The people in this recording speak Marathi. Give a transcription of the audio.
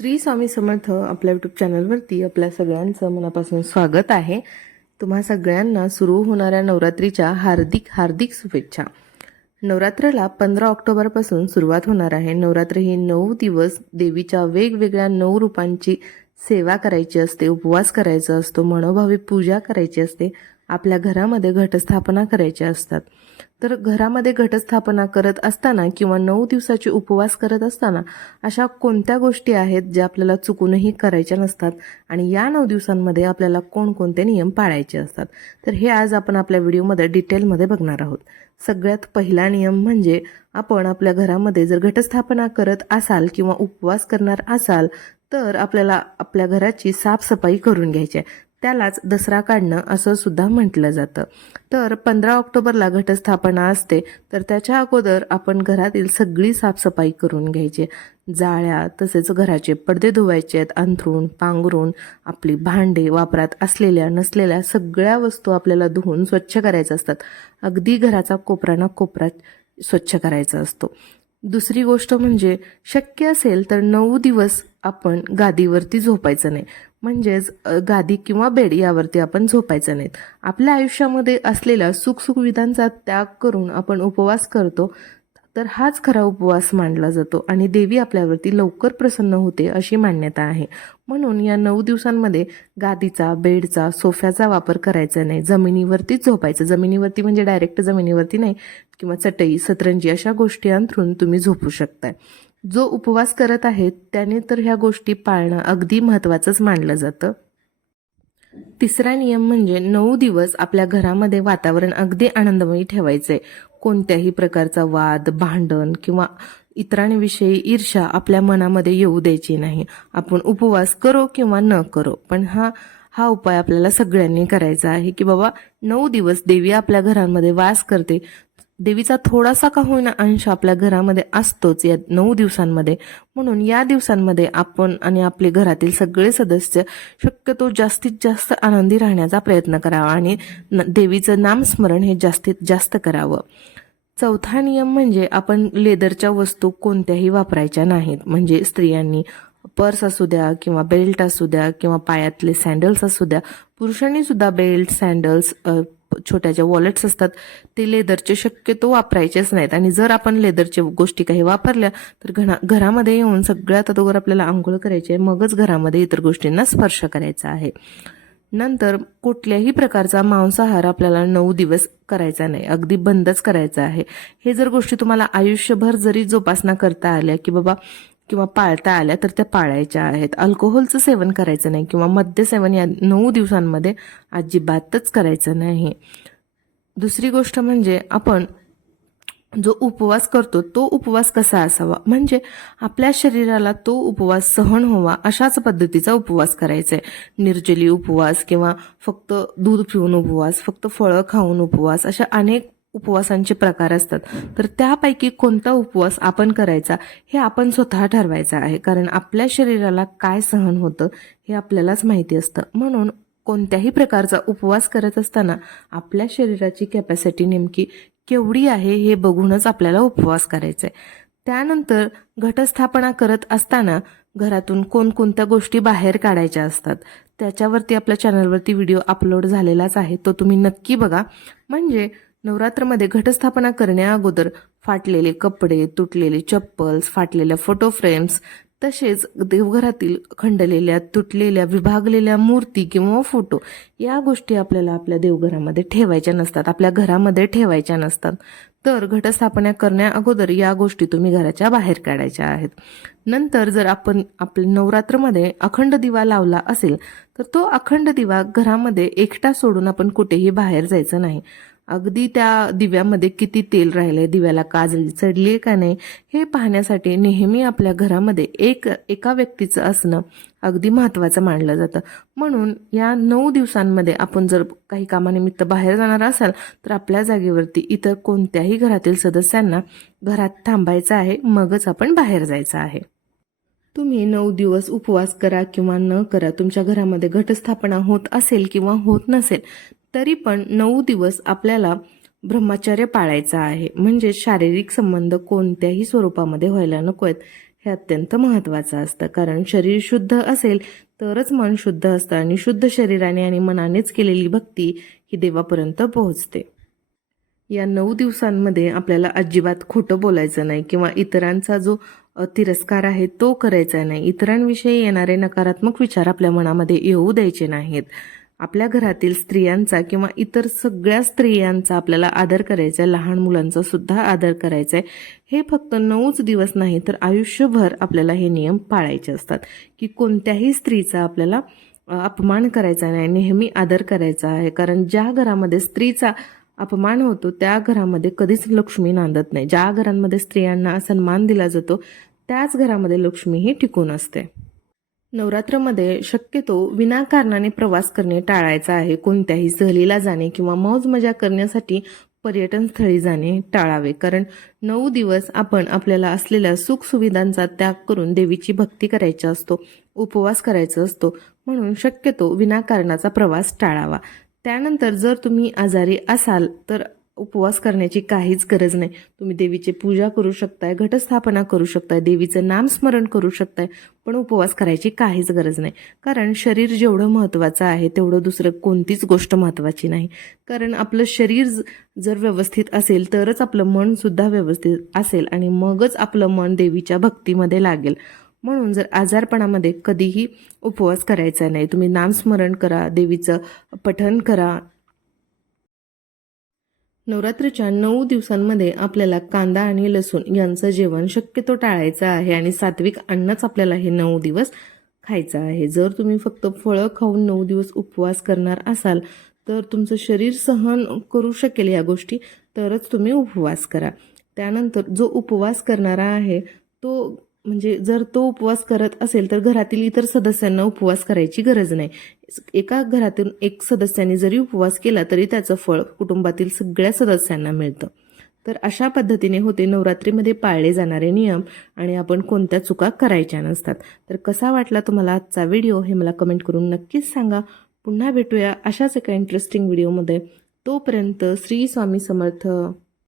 श्री स्वामी समर्थ आपल्या यूट्यूब चॅनलवरती आपल्या सगळ्यांचं मनापासून स्वागत आहे. तुम्हा सगळ्यांना सुरू होणाऱ्या नवरात्रीच्या हार्दिक हार्दिक शुभेच्छा. नवरात्राला 15 ऑक्टोबरपासून सुरुवात होणार आहे. नवरात्र ही 9 दिवस देवीच्या वेगवेगळ्या 9 रूपांची सेवा करायची असते, उपवास करायचा असतो, मनोभावे पूजा करायची असते, आपल्या घरामध्ये घटस्थापना करायची असतात. तर घरामध्ये घटस्थापना करत असताना किंवा 9 दिवसाचे उपवास करत असताना अशा कोणत्या गोष्टी आहेत ज्या आपल्याला चुकूनही करायच्या नसतात आणि या 9 दिवसांमध्ये आपल्याला कोणकोणते नियम पाळायचे असतात, तर हे आज आपण आपल्या व्हिडिओमध्ये डिटेलमध्ये बघणार आहोत. सगळ्यात पहिला नियम म्हणजे आपण आपल्या घरामध्ये जर घटस्थापना करत असाल किंवा उपवास करणार असाल तर आपल्याला आपल्या घराची साफसफाई करून घ्यायची आहे. त्यालाच दसरा काढणं असं सुद्धा म्हटलं जातं. तर 15 ऑक्टोबरला घटस्थापना असते, तर त्याच्या अगोदर आपण घरातील सगळी साफसफाई करून घ्यायची. जाळ्या तसेच घराचे पडदे धुवायचे आहेत, अंथरूण पांघरून आपली भांडे वापरात असलेल्या नसलेल्या सगळ्या वस्तू आपल्याला धुवून स्वच्छ करायच्या असतात. अगदी घराचा कोपरा ना कोपरा स्वच्छ करायचा असतो. दुसरी गोष्ट म्हणजे शक्य असेल तर 9 दिवस आपण गादीवरती झोपायचं नाही, म्हणजेच गादी किंवा बेड यावरती आपण झोपायचं नाहीत. आपल्या आयुष्यामध्ये असलेल्या सुखसुविधांचा त्याग करून आपण उपवास करतो, तर हाच खरा उपवास मानला जातो आणि देवी आपल्यावरती लवकर प्रसन्न होते अशी मान्यता आहे. म्हणून या 9 दिवसांमध्ये गादीचा, बेडचा, सोफ्याचा वापर करायचा नाही. जमिनीवरतीच झोपायचं. जमिनीवरती म्हणजे डायरेक्ट जमिनीवरती नाही, किंवा चटई, सतरंजी अशा गोष्टी अंथरून तुम्ही झोपू शकताय. जो उपवास करत आहे त्याने तर ह्या गोष्टी पाळणं अगदी महत्त्वाचंच मानलं जातं. तिसरा नियम म्हणजे 9 दिवस आपल्या घरामध्ये वातावरण अगदी आनंदमयी ठेवायचंय. कोणत्याही प्रकारचा वाद, भांडण किंवा इतरांविषयी ईर्ष्या आपल्या मनामध्ये येऊ द्यायची नाही. आपण उपवास करो किंवा न करो, पण हा उपाय आपल्याला सगळ्यांनी करायचा आहे की बाबा 9 दिवस देवी आपल्या घरांमध्ये वास करते. देवीचा थोडासा का होईना अंश आपल्या घरामध्ये असतोच या 9 दिवसांमध्ये. म्हणून या दिवसांमध्ये आपण आणि आपले घरातील सगळे सदस्य शक्यतो जास्तीत जास्त आनंदी राहण्याचा प्रयत्न करावा आणि देवीचं नामस्मरण हे जास्तीत जास्त करावं. चौथा नियम म्हणजे आपण लेदरच्या वस्तू कोणत्याही वापरायच्या नाहीत. म्हणजे स्त्रियांनी पर्स असू द्या किंवा बेल्ट असू द्या किंवा पायातले सँडल्स असू द्या, पुरुषांनी सुद्धा बेल्ट, सँडल्स, छोट्या ज्या वॉलेट्स असतात ते लेदरचे शक्यतो वापरायचेच नाहीत. आणि जर आपण लेदरच्या गोष्टी काही वापरल्या तर घरामध्ये येऊन सगळ्यात अगोदर आपल्याला आंघोळ करायची आहे, मगच घरामध्ये इतर गोष्टींना स्पर्श करायचा आहे. नंतर कुठल्याही प्रकारचा मांसाहार आपल्याला 9 दिवस करायचा नाही, अगदी बंदच करायचा आहे. हे जर गोष्टी तुम्हाला आयुष्यभर जरी जोपासना करता आल्या की बाबा किंवा पाळता आल्या तर त्या पाळायच्या आहेत. अल्कोहोलचं सेवन करायचं नाही किंवा मद्यसेवन या 9 दिवसांमध्ये अजिबातच करायचं नाही. दुसरी गोष्ट म्हणजे आपण जो उपवास करतो तो उपवास कसा असावा, म्हणजे आपल्या शरीराला तो उपवास सहन व्हावा अशाच पद्धतीचा उपवास करायचा आहे. निर्जली उपवास किंवा फक्त दूध पिऊन उपवास, फक्त फळं खाऊन उपवास, अशा अनेक उपवासांचे प्रकार असतात. तर त्यापैकी कोणता उपवास आपण करायचा हे आपण स्वतः ठरवायचं आहे, कारण आपल्या शरीराला काय सहन होतं हे आपल्यालाच माहिती असतं. म्हणून कोणत्याही प्रकारचा उपवास करत असताना आपल्या शरीराची कॅपॅसिटी नेमकी केवढी आहे हे बघूनच आपल्याला उपवास करायचा आहे. त्यानंतर घटस्थापना करत असताना घरातून कोणकोणत्या गोष्टी बाहेर काढायच्या असतात त्याच्यावरती आपल्या चॅनलवरती व्हिडिओ अपलोड झालेलाच आहे, तो तुम्ही नक्की बघा. म्हणजे नवरात्रमध्ये घटस्थापना करण्या अगोदर फाटलेले कपडे, तुटलेले चप्पल्स, फाटलेल्या फोटो फ्रेम्स, तसेच देवघरातील खंडलेल्या, तुटलेल्या, विभागलेल्या मूर्ती किंवा फोटो या गोष्टी आपल्याला आपल्या देवघरामध्ये ठेवायच्या नसतात, आपल्या घरामध्ये ठेवायच्या नसतात. तर घटस्थापना करण्या अगोदर या गोष्टी तुम्ही घराच्या बाहेर काढायच्या आहेत. नंतर जर आपण आपल्या नवरात्रमध्ये अखंड दिवा लावला असेल तर तो अखंड दिवा घरामध्ये एकटा सोडून आपण कुठेही बाहेर जायचं नाही. अगदी त्या दिव्यामध्ये किती तेल राहिलंय, दिव्याला काजळी चढलीये का नाही हे पाहण्यासाठी नेहमी आपल्या घरामध्ये एका व्यक्तीचं असणं अगदी महत्त्वाचं मानलं जातं. म्हणून या 9 दिवसांमध्ये आपण जर काही कामानिमित्त बाहेर जाणार असाल तर आपल्या जागेवरती इतर कोणत्याही घरातील सदस्यांना घरात थांबायचं आहे, मगच आपण बाहेर जायचं आहे. तुम्ही 9 दिवस उपवास करा किंवा न करा, तुमच्या घरामध्ये घटस्थापना होत असेल किंवा होत नसेल तरी पण 9 दिवस आपल्याला ब्रह्मचर्य पाळायचं आहे. म्हणजे शारीरिक संबंध कोणत्याही स्वरूपामध्ये व्हायला नको आहेत. हे अत्यंत महत्त्वाचं असतं, कारण शरीर शुद्ध असेल तरच मन शुद्ध असतं आणि शुद्ध शरीराने आणि मनानेच केलेली भक्ती ही देवापर्यंत पोहोचते. या 9 दिवसांमध्ये आपल्याला अजिबात खोटं बोलायचं नाही किंवा इतरांचा जो तिरस्कार आहे तो करायचा नाही. इतरांविषयी येणारे नकारात्मक विचार आपल्या मनामध्ये येऊ द्यायचे नाहीत. आपल्या घरातील स्त्रियांचा किंवा इतर सगळ्या स्त्रियांचा आपल्याला आदर करायचा आहे, लहान मुलांचा सुद्धा आदर करायचा आहे. हे फक्त 9च दिवस नाही तर आयुष्यभर आपल्याला हे नियम पाळायचे असतात की कोणत्याही स्त्रीचा आपल्याला अपमान करायचा नाही, नेहमी आदर करायचा आहे. कारण ज्या घरामध्ये स्त्रीचा अपमान होतो त्या घरामध्ये कधीच लक्ष्मी नांदत नाही. ज्या घरांमध्ये स्त्रियांना सन्मान दिला जातो त्याच घरामध्ये लक्ष्मी ही टिकून असते. नवरात्रमध्ये शक्यतो विनाकारणाने प्रवास करणे टाळायचा आहे. कोणत्याही सहलीला जाणे किंवा मौज मजा करण्यासाठी पर्यटन स्थळी जाणे टाळावे, कारण 9 दिवस आपण आपल्याला असलेल्या सुखसुविधांचा त्याग करून देवीची भक्ती करायची असतो, उपवास करायचा असतो. म्हणून शक्यतो विनाकारणाचा प्रवास टाळावा. त्यानंतर जर तुम्ही आजारी असाल तर उपवास करण्याची काहीच गरज नाही. तुम्ही देवीची पूजा करू शकताय, घटस्थापना करू शकताय, देवीचं नामस्मरण करू शकताय, पण उपवास करायची काहीच गरज नाही. कारण शरीर जेवढं महत्त्वाचं आहे तेवढं दुसरं कोणतीच गोष्ट महत्त्वाची नाही. कारण आपलं शरीर जर व्यवस्थित असेल तरच आपलं मन सुद्धा व्यवस्थित असेल आणि मगच आपलं मन देवीच्या भक्तीमध्ये लागेल. म्हणून जर आजारपणामध्ये कधीही उपवास करायचा नाही. तुम्ही नामस्मरण करा, देवीचं पठण करा. नवरात्रीच्या 9 दिवसांमध्ये आपल्याला कांदा आणि लसूण यांचं जेवण शक्यतो टाळायचं आहे आणि सात्विक अन्नच आपल्याला हे 9 दिवस खायचं आहे. जर तुम्ही फक्त फळं खाऊन 9 दिवस उपवास करणार असाल तर तुमचं शरीर सहन करू शकेल या गोष्टी, तरच तुम्ही उपवास करा. त्यानंतर जो उपवास करणारा आहे तो म्हणजे जर तो उपवास करत असेल तर घरातील इतर सदस्यांना उपवास करायची गरज नाही. एका घरातून एक सदस्याने जरी उपवास केला तरी त्याचं फळ कुटुंबातील सगळ्या सदस्यांना मिळतं. तर अशा पद्धतीने होते नवरात्रीमध्ये पाळले जाणारे नियम आणि आपण कोणत्या चुका करायच्या नसतात. तर कसा वाटला तुम्हाला आजचा व्हिडिओ हे मला कमेंट करून नक्कीच सांगा. पुन्हा भेटूया अशाच एका इंटरेस्टिंग व्हिडिओमध्ये. तोपर्यंत श्री स्वामी समर्थ.